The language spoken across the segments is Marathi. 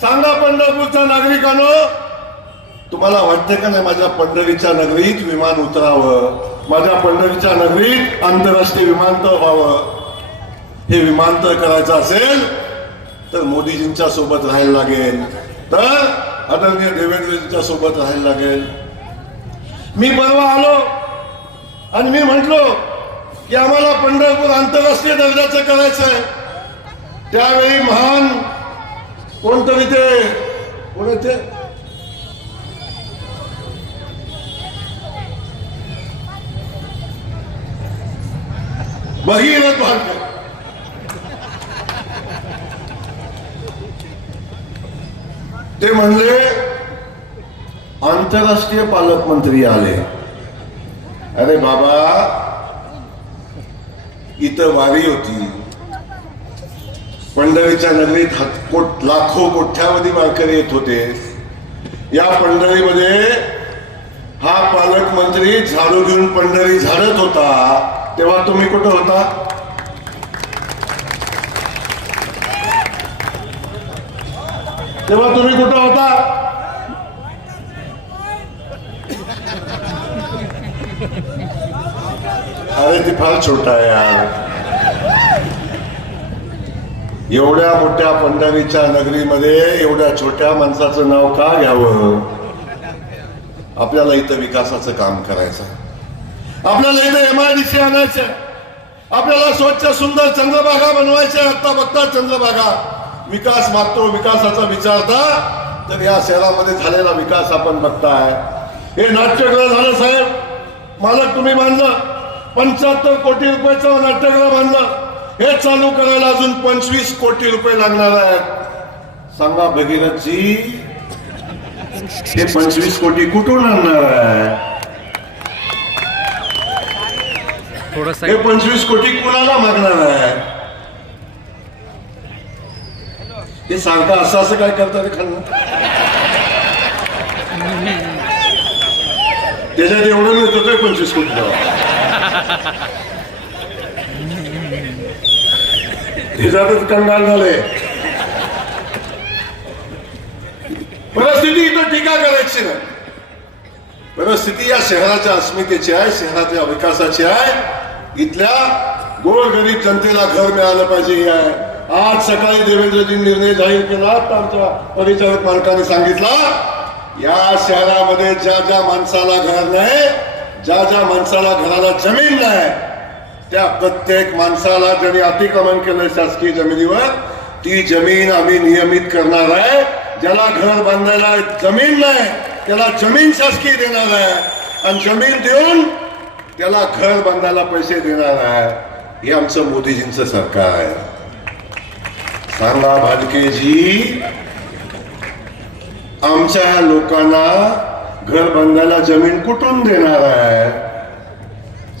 सांगा पंढरपूरच्या नागरिकांनो. तुम्हाला वाटते का नाही माझ्या पंढरीच्या नगरीत विमान उतरावं? माझ्या पंढरीच्या नगरीत आंतरराष्ट्रीय विमानतळ व्हावं? हे विमानतळ करायचं असेल तर मोदीजींच्या सोबत राहायला लागेल. तर आदरणीय देवेंद्रजींच्या सोबत राहायला लागेल. मी परवा आलो आणि मी म्हटलो की आम्हाला पंढरपूर आंतरराष्ट्रीय दर्जाचं करायचं आहे त्यावेळी महान कोणतरी ते कोण ते भगीरथ भालकर. ते म्हणले आंतरराष्ट्रीय पालकमंत्री आले. अरे बाबा इथं वारी होती. पंढरीच्या नगरीत हातकोट लाखो कोठ्यावधी वारकरी येत होते. या पंढरीमध्ये हा पालकमंत्री झाडू घेऊन पंढरी झाडत होता. तेव्हा तुम्ही कुठं होता? तेव्हा तुम्ही कुठं होता? अरे ती फार छोटा आहे यार. एवढ्या मोठ्या पंढरीच्या नगरीमध्ये एवढ्या छोट्या माणसाचं नाव का घ्यावं? आपल्याला इथं विकासाचं काम करायचं आपल्याला इथं एम आय डी सी आणायचं आपल्याला स्वच्छ सुंदर चंद्रभागा बनवायच्या आता बघता चंद्रभागा. विकास मागतो विकासाचा विचारता तर या शहरामध्ये झालेला विकास आपण बघताय. हे नाट्यगृह झालं साहेब. मालक तुम्ही बांधलं. पंच्याहत्तर कोटी रुपयाचं नाट्यगृह बांधलं. हे चालू करायला अजून पंचवीस कोटी रुपये लागणार आहेत. सांगा भगीरथजी हे पंचवीस कोटी कुठून आणणार आहे? हे पंचवीस कोटी कुणाला मागणार आहे? ते सारखं असं असं काय करतात त्याच्यात एवढं मिळतं काय पंचवीस कोटी त्याच्यातच कंगाल झाले परिस्थिती इथं टीका करायची ना परिस्थिती या शहराच्या अस्मितेची आहे शहराच्या विकासाची आहे इथल्या गोरगरीब जनतेला घर मिळालं पाहिजे आहे आज सकाळी देवेंद्रजी निर्णय जाहीर केला तर आमच्या परिचारक मालकाने सांगितला या शहरामध्ये ज्या ज्या माणसाला घर नाही ज्या ज्या माणसाला घराला जमीन नाही त्या प्रत्येक माणसाला ज्यांनी अतिक्रमण केलं शासकीय जमिनीवर ती जमीन आम्ही नियमित करणार आहे. ज्याला घर बांधायला जमीन नाही त्याला जमीन शासकीय देणार आहे. आणि जमीन देऊन त्याला घर बांधायला पैसे देणार आहे. हे आमचं मोदीजींचं सरकार आहे. सांगा भालकेजी आमच्या ह्या लोकांना घर बांधायला जमीन कुठून देणार आहे?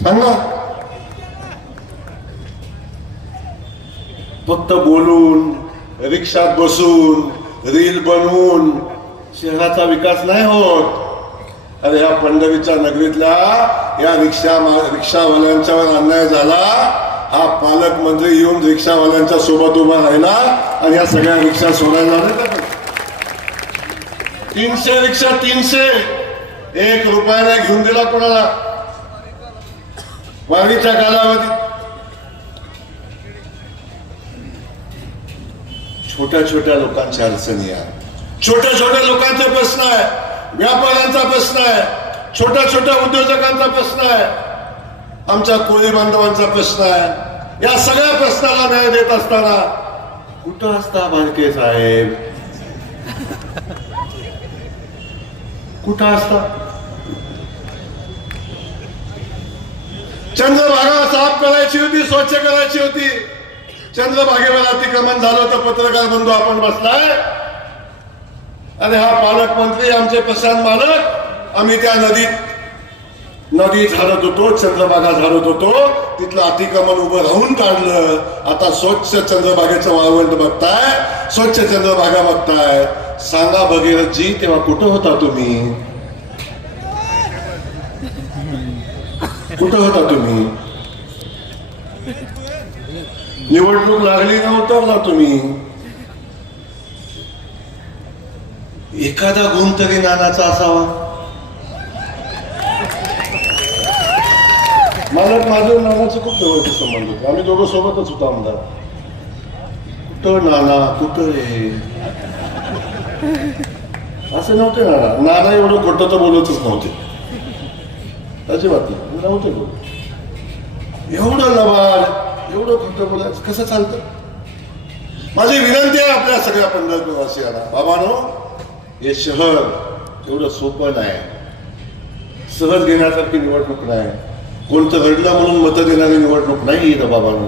सांगा. फक्त बोलून रिक्षात बसून रील बनवून शहराचा विकास नाही होत. अरे ह्या पंढरीच्या नगरीतल्या या रिक्षा रिक्षावाल्यांच्यावर अन्याय झाला हा पालकमंत्री येऊन रिक्षावाल्यांच्या सोबत उभा राहिला आणि या सगळ्या रिक्षा सोडायला नाही तीनशे रिक्षा तीनशे. एक रुपयाने घेऊन दिला कोणाला? मागणीच्या कालावधीत छोट्या छोट्या लोकांच्या अडचणी आहेत. छोट्या छोट्या लोकांचा प्रश्न आहे. व्यापाऱ्यांचा प्रश्न आहे. छोट्या छोट्या उद्योजकांचा प्रश्न आहे. आमच्या कोळी बांधवांचा प्रश्न आहे. या सगळ्या प्रश्नाला न्याय देत असताना कुठं असता भालके साहेब? कुठं असता? चंद्रभागा साफ करायची होती स्वच्छ करायची होती. चंद्रभागेवर अतिक्रमण झालं तर पत्रकार बंधू आपण बसलाय. आणि हा पालकमंत्री आमचे प्रशांत मालक आम्ही त्या नदीत नदी झाडत होतो चंद्रभागा झाडत होतो. तिथलं अतिक्रमण उभं राहून काढलं. आता स्वच्छ चंद्रभागेचं वाळवंट बघताय. स्वच्छ चंद्रभागा बघताय. सांगा भगीरथजी तेव्हा कुठं होता तुम्ही? कुठं होता तुम्ही? निवडणूक लागली ना उतरला तुम्ही. एखादा गुण तरी नानाचा असावा. मला माझं नानाचं खूप जवळचे संबंध होते. आम्ही दोघं सोबतच होतो आमदार. कुठं नाना कुठं रे असं नव्हते नाना. नाना एवढं खोटं तर बोलतच नव्हते. अजिबात नाही. नव्हते बोल एवढं लबाड. एवढं खोटं बोलायचं कसं चालतं? माझी विनंती आहे आपल्या सगळ्या पंढरपूरवासियांना बाबानो हे शहर एवढं सोपं नाही. सहज घेण्यासारखी निवडणूक नाही. कोणतं घडलं म्हणून मतं देणारी निवडणूक नाही इथं बाबानो.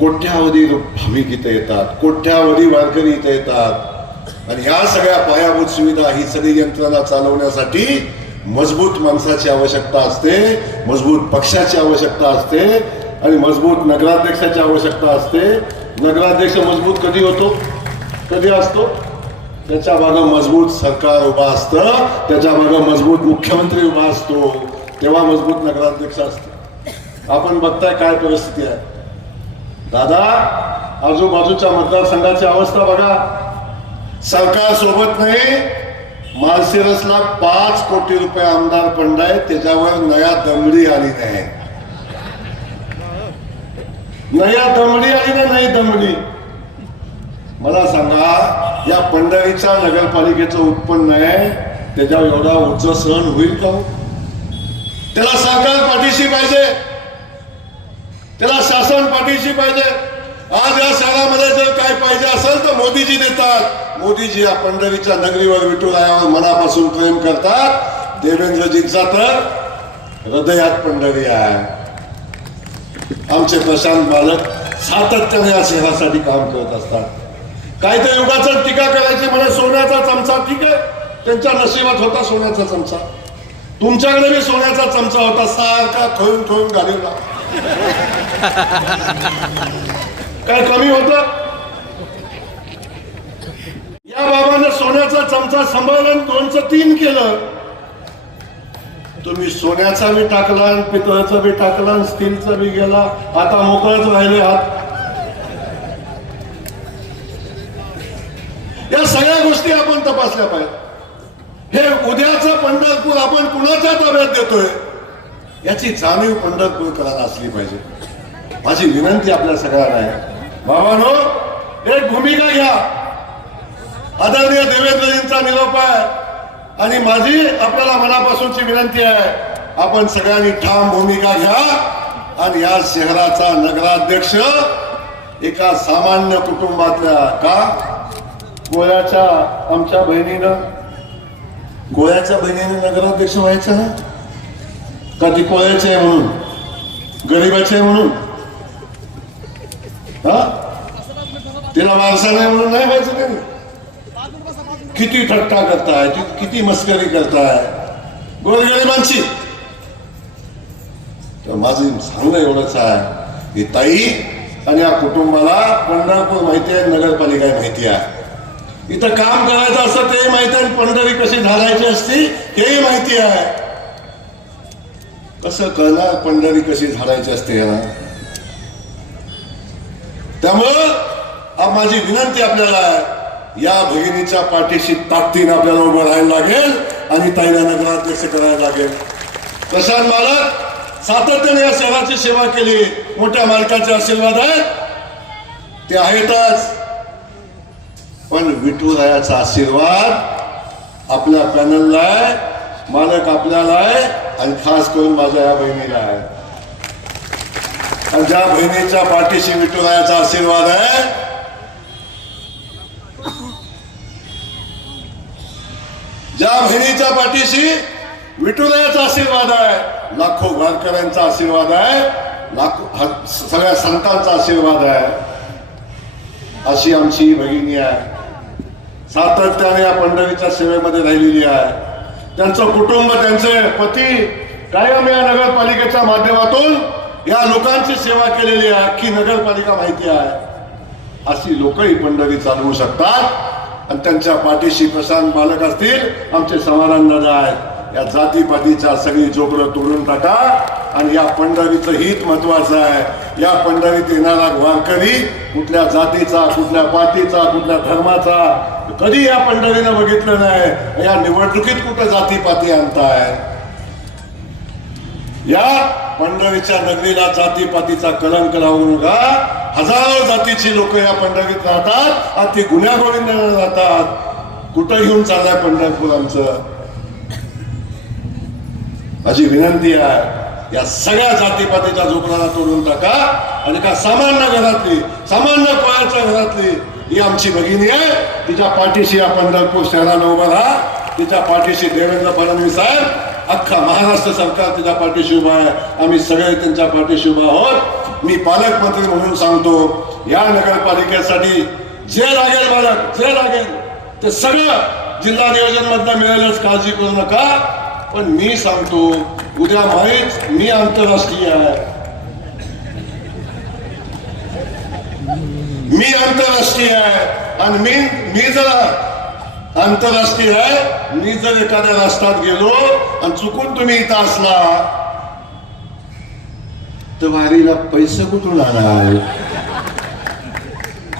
कोट्यावधी भाविक इथं येतात कोट्यावधी वारकरी इथं येतात. आणि ह्या सगळ्या पायाभूत सुविधा ही सगळी यंत्रणा चालवण्यासाठी मजबूत माणसाची आवश्यकता असते मजबूत पक्षाची आवश्यकता असते. आणि मजबूत नगराध्यक्षाची आवश्यकता असते. नगराध्यक्ष मजबूत कधी होतो? कधी असतो? त्याच्या मागं मजबूत सरकार उभा असतं. त्याच्या मागं मजबूत मुख्यमंत्री उभा असतो. तेव्हा मजबूत नगराध्यक्ष असतो. आपण बघताय काय परिस्थिती आहे. दादा आजूबाजूच्या मतदारसंघाची अवस्था बघा. सरकार सोबत नाही मालसिरसला पाच कोटी रुपये आमदार फंड त्याच्यावर नया दमडी आली नाही नया दमडी आली ना नाही दमडी? मला सांगा या पंढरीच्या नगरपालिकेचं उत्पन्न आहे त्याच्यावर एवढा उच्च सहन होईल का हो? त्याला सरकार पाठीशी पाहिजे. त्याला शासन पाठीशी पाहिजे. आज या शहरामध्ये जर काय पाहिजे असेल तर मोदीजी देतात. मोदीजी या पंढरीच्या नगरीवर विठुरायावर मनापासून प्रेम करतात. देवेंद्रजींचा तर हृदयात पंढरी आहे. आमचे प्रशांत बालक सातत्याने या शहरासाठी काम करत असतात. काय तर टीका करायची म्हणजे सोन्याचा चमचा ठीक आहे. त्यांच्या नशिबात होता सोन्याचा चमचा. तुमच्याकडे बी सोन्याचा चमचा होता सारखा ठोळून ठोळून घालवला काय कमी होत? या बाबानं सोन्याचा चमचा सांभाळून आणि दोनचं तीन केलं. तुम्ही सोन्याचा बी टाकला आणि पितळाचा बी टाकला आणि स्टीलचा बी गेला. आता मोकळच राहिले आत या सगळ्या गोष्टी आपण तपासल्या पाहिजे हे उद्याचं पंढरपूर आपण कुणाच्या ताब्यात देतोय? याची जाणीव पंढरपूरकरांना असली पाहिजे. माझी विनंती आपल्या सगळ्यांना आहे. बाबानो एक भूमिका घ्या. आदरणीय देवेंद्रजींचा निरोप आहे. आणि माझी आपल्याला मनापासूनची विनंती आहे आपण सगळ्यांनी ठाम भूमिका घ्या आणि या शहराचा नगराध्यक्ष एका सामान्य कुटुंबातल्या का? गोळ्याच्या आमच्या बहिणीनं. गोळ्याच्या बहिणीने नगराध्यक्ष व्हायचं ना? का ती कोळ्याची आहे म्हणून? गरीबाची आहे म्हणून? हा? तिला वारसा नाही म्हणून नाही व्हायचं नाही किती ठट्टा करताय? किती मस्करी करताय? गोरगरिबांची तर माझं सांगणं एवढंच आहे की ताई आणि या कुटुंबाला पंढरपूर माहिती आहे नगरपालिका माहिती आहे. इथं काम करायचं असं ते माहिती आहे. आणि पंढरी कशी घालायची असती हेही माहिती आहे. कसं कळणार पंढरी कशी झाडायची असते यांना त्यामुळं माझी विनंती आपल्याला आहे या भगिनीच्या पाठीशी ताकदीनं आपल्याला उभं राहायला लागेल आणि ताईला नगराध्यक्ष करायला लागेल. प्रशांत मालक सातत्याने या शहराची सेवा केली. मोठ्या मालकाचे आशीर्वाद आहेत. ते आहेतच. पण विठुरायाचा आशीर्वाद आपल्या पॅनलला आहे मालक आपल्याला आहे आणि खास करून माझ्या या बहिणीला आहे. आणि ज्या बहिणीच्या पाठीशी विठुरायाचा आशीर्वाद आहे ज्या बहिणीच्या पाठीशी विठुरायाचा आशीर्वाद आहे लाखो वारकऱ्यांचा आशीर्वाद आहे लाखो सगळ्या संतांचा आशीर्वाद आहे. अशी आमची भगिनी आहे. सातत्याने या पंढरीच्या सेवेमध्ये राहिलेली आहे. त्यांचं कुटुंब त्यांचे पती कायम या नगरपालिकेच्या माध्यमातून या लोकांची सेवा केलेली आहे. की नगरपालिका माहिती आहे. अशी लोकही पंढरी चालवू शकतात. आणि त्यांच्या पाठीशी प्रशांत बालक असतील आमचे समाधान दादा आहेत या जातीपातीच्या सगळी जोकडं तोडून टाका. आणि या पंढरीचं हित महत्वाचं आहे. या पंढरीत येणारा वारकरी कुठल्या जातीचा कुठल्या पातीचा कुठल्या धर्माचा कधी या पंढरीनं बघितलं नाही. या निवडणुकीत कुठं जातीपाती आणताय? या पंढरीच्या नगरीला जातीपातीचा कलंक लावू नका हजारो जातीची लोक या पंढरीत राहतात आणि ती गुन्ह्या गोविंदाला जातात कुठं घेऊन चाललाय पंढरपूर आमचं? माझी विनंती आहे या सगळ्या जातीपातीच्या झोपडाला तोडून टाका आणि का सामान्य घरातली सामान्य कोणाच्या घरातली ही आमची भगिनी आहे. तिच्या पाठीशी या पंढरपूर शहराला उभा राहा. तिच्या पाठीशी देवेंद्र फडणवीस साहेब अख्खा महाराष्ट्र सरकार तिच्या पाठीशी उभा आहे. आम्ही सगळे त्यांच्या पाठीशी उभा आहोत. मी पालकमंत्री म्हणून सांगतो या नगरपालिकेसाठी जे लागेल बालक जे लागेल ते सगळं जिल्हा नियोजन मधनं मिळेलच काळजी करू नका. पण मी सांगतो उद्या माहीत मी आंतरराष्ट्रीय आहे. मी आंतरराष्ट्रीय आहे. आणि मी मी जर आंतरराष्ट्रीय आहे. मी जर एखाद्या राष्ट्रात गेलो आणि चुकून तुम्ही इथं असला तर वारीला पैसे कुठून आणाल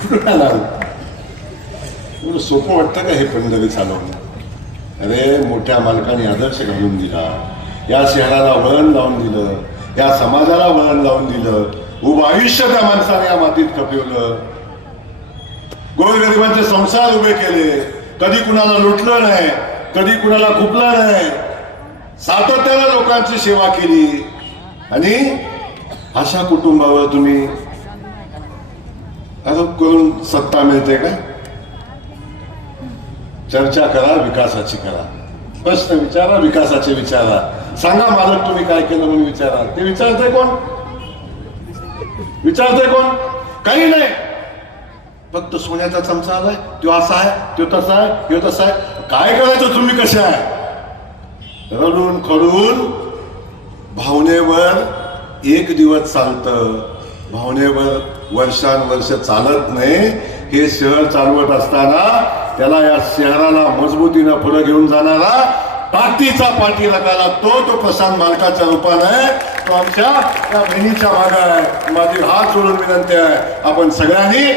कुठून आणाल सोपं वाटतं का हे पंढरी चालवणं? अरे मोठ्या मालकाने आदर्श घालून दिला. या शहराला वळण लावून दिलं. या समाजाला वळण लावून दिलं. उभं आयुष्य त्या माणसाने या मातीत खपवलं गोरगरिबांचे संसार उभे केले. कधी कुणाला लुटलं नाही कधी कुणाला खुपलं नाही. सातत्यानं लोकांची सेवा केली. आणि अशा कुटुंबावर तुम्ही करून सत्ता मिळते का? चर्चा करा विकासाची करा. प्रश्न विचारा विकासाचे विचारा. सांगा मालक तुम्ही काय केलं म्हणून विचारा. ते विचारते कोण? विचारते कोण? काही नाही. फक्त सोन्याचा चमचा आलाय तो असा आहे तो तसा आहे तो तसा आहे. काय करायचं तुम्ही कशा आहे? रडून खडून भावनेवर एक दिवस चालतं. भावनेवर वर्षानुवर्ष चालत नाही. हे शहर चालवत असताना त्याला या शहराला मजबूतीनं पुढे घेऊन जाणारा पाठीचा पाठी रकाला तो तो प्रशांत मालकाच्या रूपानं आहे. तो आमच्या या बहिणीच्या मागा आहे. माझी हात जोडून विनंती आहे. आपण सगळ्यांनी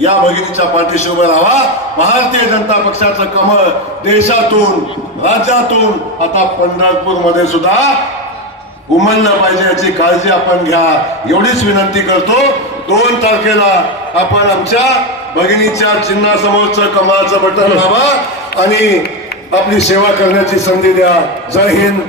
या भगिनीच्या पाठीशी उभं राहा. भारतीय जनता पक्षाचं कमळ देशातून राज्यातून आता पंढरपूरमध्ये सुद्धा उमललं पाहिजे याची काळजी आपण घ्या. एवढीच विनंती करतो. दोन तारखेला आपण आमच्या भगिनीच्या चिन्हासमोरचं कमळाचं बटन लावा आणि आपली सेवा करण्याची संधी द्या. जय हिंद.